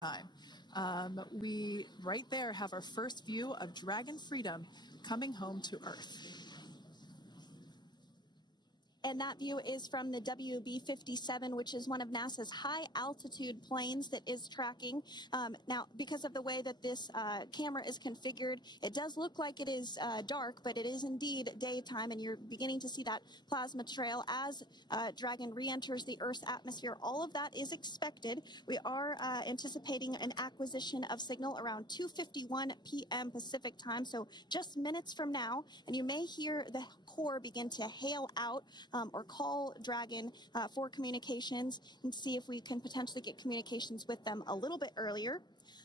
time. We right there have our first view of Dragon Freedom coming home to Earth. And that view is from the WB-57, which is one of NASA's high-altitude planes that is tracking. Now, because of the way that this camera is configured, it does look like it is dark, but it is indeed daytime, and you're beginning to see that plasma trail as Dragon re-enters the Earth's atmosphere. All of that is expected. We are anticipating an acquisition of signal around 2:51 p.m. Pacific time, so just minutes from now, and you may hear the core begin to hail out or call Dragon for communications and see if we can potentially get communications with them a little bit earlier.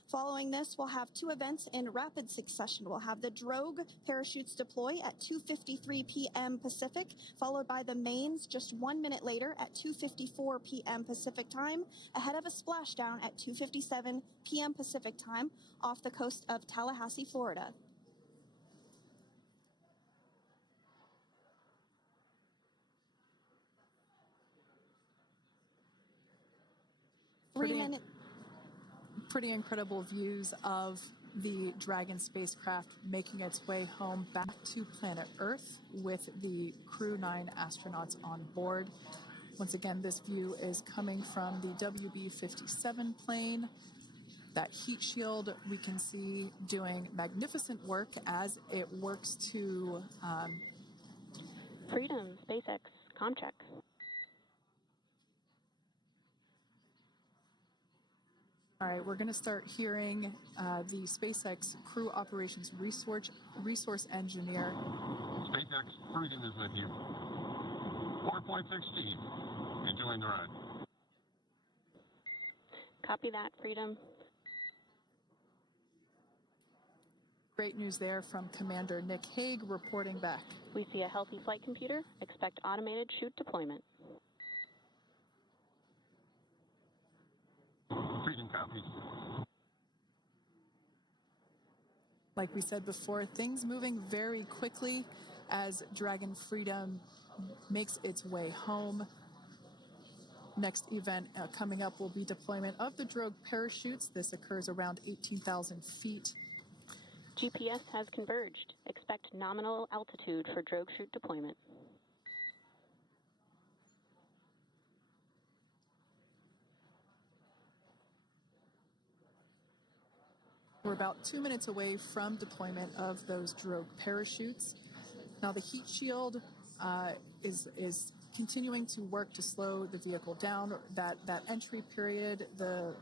Following this, we'll have two events in rapid succession. We'll have the drogue parachutes deploy at 2:53 p.m. Pacific, followed by the mains just 1 minute later at 2:54 p.m. Pacific time, ahead of a splashdown at 2:57 p.m. Pacific time off the coast of Tallahassee, Florida. Pretty incredible views of the Dragon spacecraft making its way home back to planet Earth with the Crew-9 astronauts on board. Once again, this view is coming from the WB-57 plane. That heat shield we can see doing magnificent work as it works to Freedom, SpaceX, Comcheck. All right, we're going to start hearing the SpaceX Crew Operations Resource Engineer. SpaceX Crew-9 is with you. 4.16. Enjoying the ride. Copy that, Freedom. Great news there from Commander Nick Hague reporting back. We see a healthy flight computer. Expect automated chute deployment. Freedom copies. Like we said before, things moving very quickly as Dragon Freedom makes its way home. Next event coming up will be deployment of the drogue parachutes. This occurs around 18,000 feet. GPS has converged. Expect nominal altitude for drogue chute deployment. We're about 2 minutes away from deployment of those drogue parachutes. Now the heat shield is continuing to work to slow the vehicle down. That entry period, the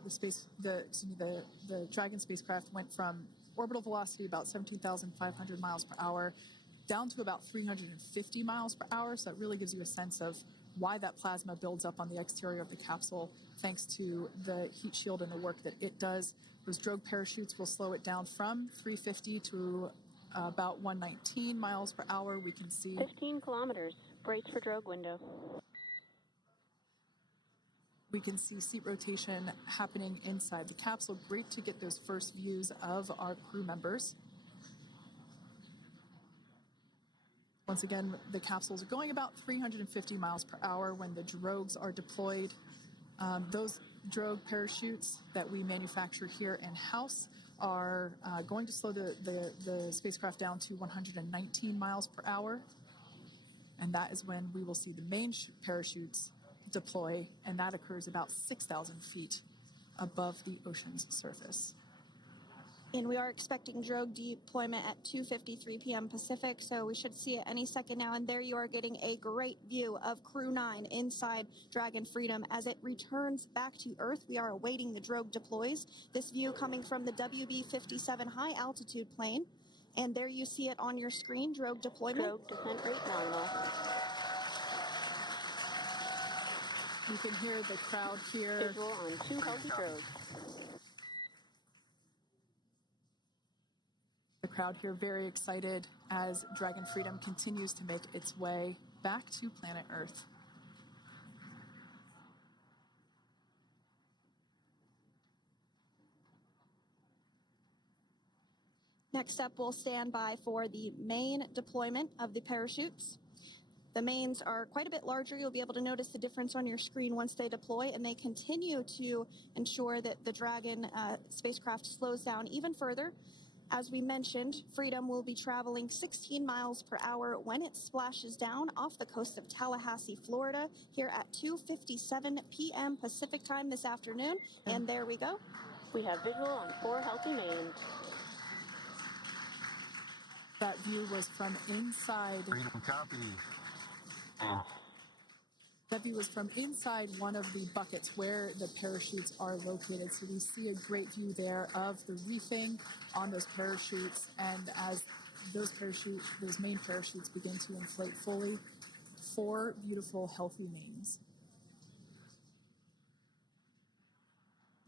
Dragon spacecraft went from orbital velocity about 17,500 miles per hour down to about 350 miles per hour. So that really gives you a sense of why that plasma builds up on the exterior of the capsule, thanks to the heat shield and the work that it does. Those drogue parachutes will slow it down from 350 to about 119 miles per hour. We can see 15 kilometers. Brace for drogue window. We can see seat rotation happening inside the capsule. Great to get those first views of our crew members. Once again, the capsules are going about 350 miles per hour when the drogues are deployed. Those drogue parachutes that we manufacture here in-house are going to slow the spacecraft down to 119 miles per hour. And that is when we will see the main parachutes deploy, and that occurs about 6,000 feet above the ocean's surface. And we are expecting drogue deployment at 2:53 p.m. Pacific, so we should see it any second now. And there you are getting a great view of Crew-9 inside Dragon Freedom as it returns back to Earth. We are awaiting the drogue deploys. This view coming from the WB-57 high-altitude plane. And there you see it on your screen, drogue deployment. Drogue descent rate nominal. You can hear the crowd here. Visual on 2 healthy drogues. The crowd here very excited as Dragon Freedom continues to make its way back to planet Earth. Next up, we'll stand by for the main deployment of the parachutes. The mains are quite a bit larger. You'll be able to notice the difference on your screen once they deploy, and they continue to ensure that the Dragon spacecraft slows down even further. As we mentioned, Freedom will be traveling 16 miles per hour when it splashes down off the coast of Tallahassee, Florida, here at 2:57 p.m. Pacific time this afternoon. And there we go. We have visual on 4 healthy mains. That view was from inside. Freedom copy. That view was from inside one of the buckets where the parachutes are located. So we see a great view there of the reefing on those parachutes. And as those main parachutes begin to inflate fully, 4 beautiful, healthy mains.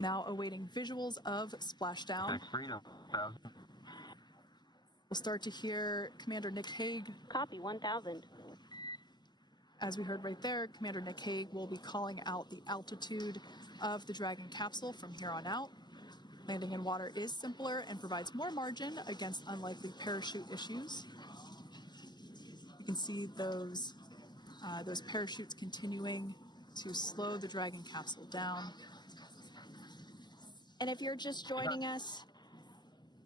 Now awaiting visuals of splashdown. Freedom, 1,000. We'll start to hear Commander Nick Hague. Copy, 1,000. As we heard right there, Commander Nick Hague will be calling out the altitude of the Dragon capsule from here on out. Landing in water is simpler and provides more margin against unlikely parachute issues. You can see those parachutes continuing to slow the Dragon capsule down. And if you're just joining us,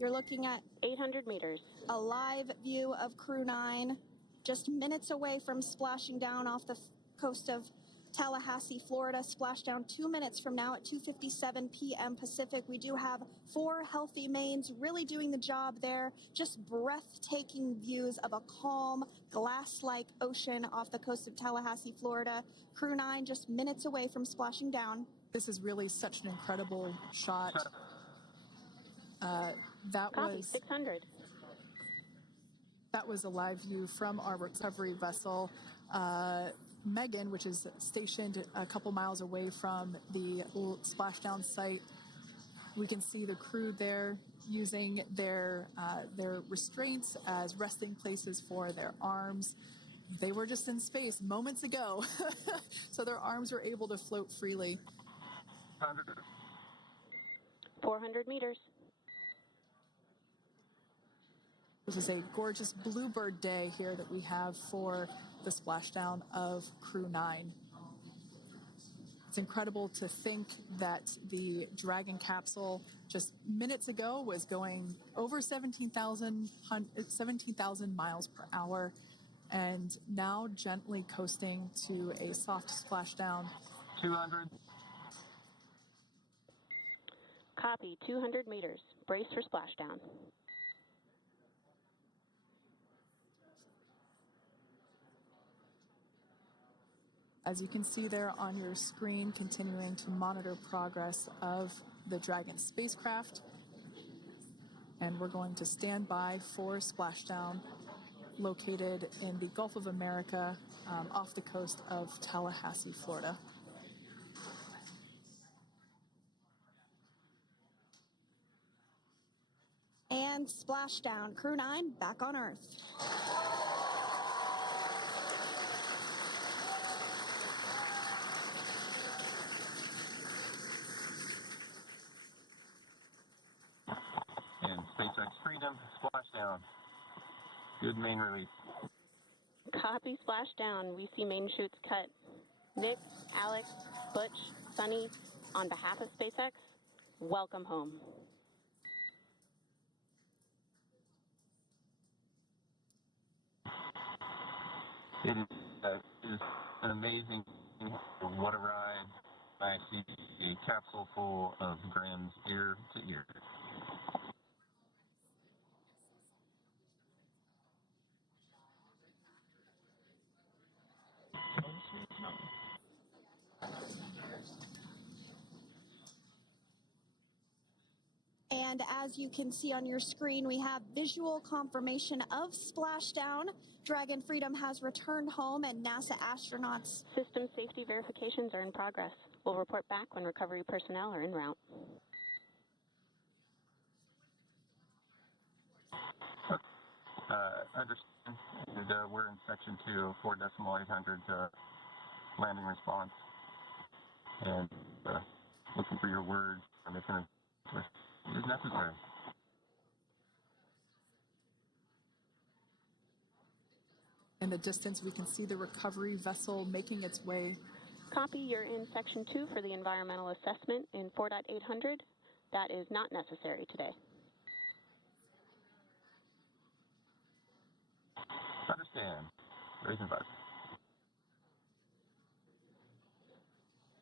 you're looking at 800 meters. a live view of Crew-9, just minutes away from splashing down off the coast of Tallahassee, Florida. Splashdown 2 minutes from now at 2:57 p.m. Pacific. We do have 4 healthy mains really doing the job there. Just breathtaking views of a calm, glass-like ocean off the coast of Tallahassee, Florida. Crew-9 just minutes away from splashing down. This is really such an incredible shot. Copy, 600. That was a live view from our recovery vessel, Megan, which is stationed a couple miles away from the splashdown site. We can see the crew there using their restraints as resting places for their arms. They were just in space moments ago, so their arms were able to float freely. 400 meters. This is a gorgeous bluebird day here that we have for the splashdown of Crew-9. It's incredible to think that the Dragon capsule just minutes ago was going over 17,000 miles per hour and now gently coasting to a soft splashdown. 200. Copy, 200 meters. Brace for splashdown. As you can see there on your screen, continuing to monitor progress of the Dragon spacecraft. And we're going to stand by for splashdown located in the Gulf of America off the coast of Tallahassee, Florida. And splashdown. Crew-9 back on Earth. And SpaceX Freedom, splashdown. Good main release. Copy, splashdown. We see main chutes cut. Nick, Alex, Butch, Sunny, on behalf of SpaceX, welcome home. It is an amazing, what a ride. I see a capsule full of grins ear to ear. And as you can see on your screen, we have visual confirmation of splashdown. Dragon Freedom has returned home, and NASA astronauts. System safety verifications are in progress. We'll report back when recovery personnel are en route. Understand. And, we're in section 2, 4.800 landing response. And looking for your words. Permission is necessary. In the distance, we can see the recovery vessel making its way. Copy, you're in Section 2 for the environmental assessment in 4.800. That is not necessary today. Understand. Raising 5.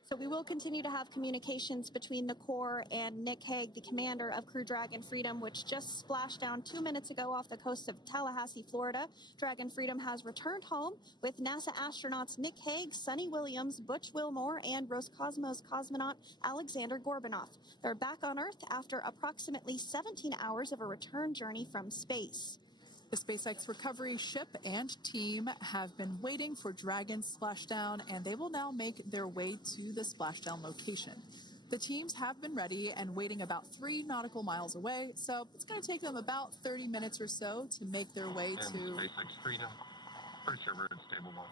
So we will continue to have communications between the Corps and Nick Hague, the commander of Crew Dragon Freedom, which just splashed down 2 minutes ago off the coast of Tallahassee, Florida. Dragon Freedom has returned home with NASA astronauts Nick Hague, Sonny Williams, Butch Wilmore, and Roscosmos cosmonaut Alexander Gorbunoff. They're back on Earth after approximately 17 hours of a return journey from space. The SpaceX recovery ship and team have been waiting for Dragon's splashdown, and they will now make their way to the splashdown location. The teams have been ready and waiting about 3 nautical miles away, so it's going to take them about 30 minutes or so to make their way And to SpaceX Freedom. Pretty sure we're in stable 1.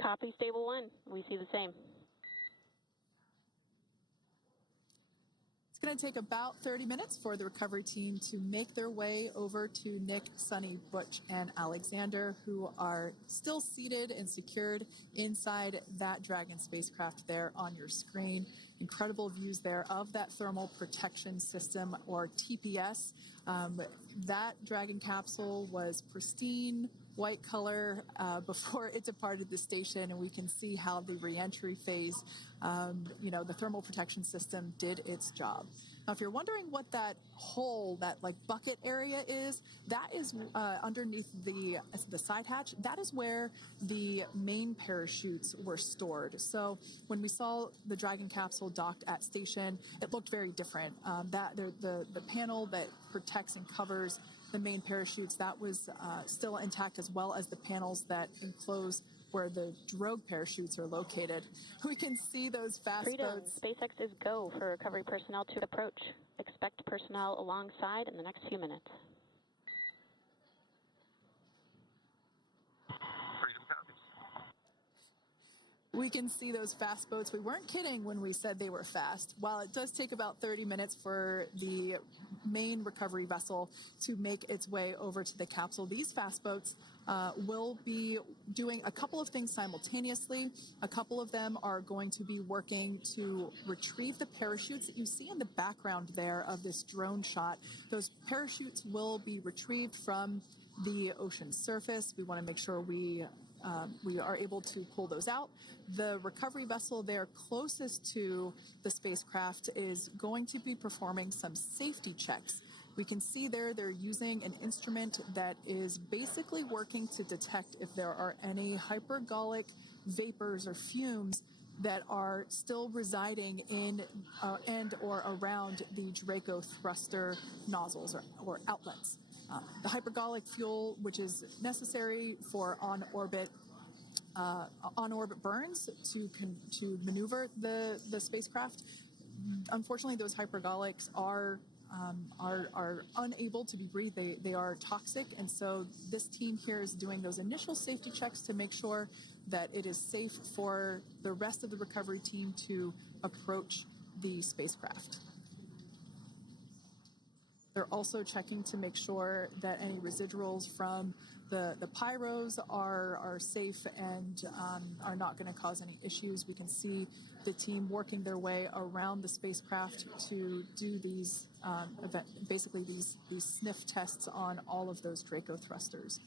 Copy, Stable 1. We see the same. It's going to take about 30 minutes for the recovery team to make their way over to Nick, Sonny, Butch, and Alexander, who are still seated and secured inside that Dragon spacecraft there on your screen. Incredible views there of that thermal protection system, or TPS. That Dragon capsule was pristine, white color before it departed the station, and we can see how the reentry phase, the thermal protection system did its job. Now, if you're wondering what that hole, that like bucket area is, that is underneath the side hatch. That is where the main parachutes were stored. So when we saw the Dragon capsule docked at station, it looked very different. The panel that protects and covers the main parachutes, that was still intact, as well as the panels that enclose where the drogue parachutes are located. We can see those fast Freedom. boats. SpaceX is go for recovery personnel to approach. Expect personnel alongside in the next few minutes. Freedom copies. We can see those fast boats. We weren't kidding when we said they were fast. While it does take about 30 minutes for the main recovery vessel to make its way over to the capsule, these fast boats will be doing a couple of things simultaneously. A couple of them are going to be working to retrieve the parachutes that you see in the background there of this drone shot. Those parachutes will be retrieved from the ocean surface. We want to make sure we are able to pull those out. The recovery vessel there closest to the spacecraft is going to be performing some safety checks. We can see there they're using an instrument that is basically working to detect if there are any hypergolic vapors or fumes that are still residing in and or around the Draco thruster nozzles or outlets. The hypergolic fuel, which is necessary for on-orbit burns to maneuver the spacecraft. Unfortunately, those hypergolics are unable to be breathed. They are toxic, and so this team here is doing those initial safety checks to make sure that it is safe for the rest of the recovery team to approach the spacecraft. They're also checking to make sure that any residuals from the pyros are safe and are not going to cause any issues. We can see the team working their way around the spacecraft to do these these sniff tests on all of those Draco thrusters.